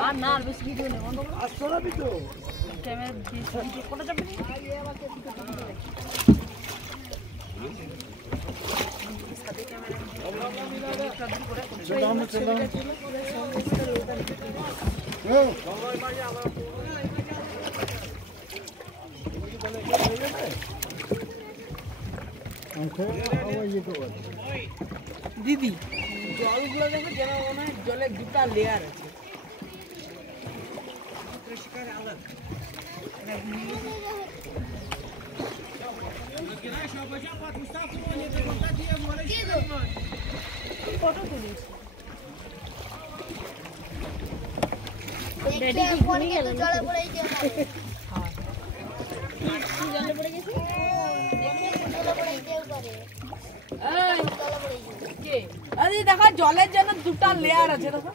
আর না আর বেশি ভিডিও নেই বন্ধ করো আসছো না ভিডিও ক্যামেরা ভিডিও কোটা যাবে না সাথে ক্যামেরা ট্রান্সফার করে চলো দিদি জলগুলো দেখো যেন মনে হয় জলের দুটো লেয়ার আছে পরিষ্কার আলাদা ফটো তুলিস রেডি কি ঘুরে গেল জলে পড়ে গিয়ে হ্যাঁ কি জলে পড়ে গেছে জলে পড়ে গিয়ে করে এই কে আরে দেখো জলের জন্য দুটো লেয়ার আছে দেখো